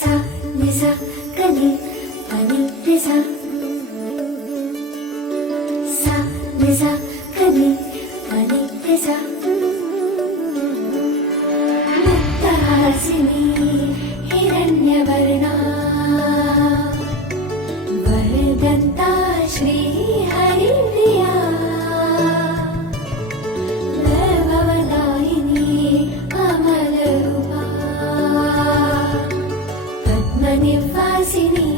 sa ni sa kani pani re sa sa ni sa kani pani re sa muktahasini hiranyavarna vardanta shri haripriya lavavadayini amalarupa padmanivasini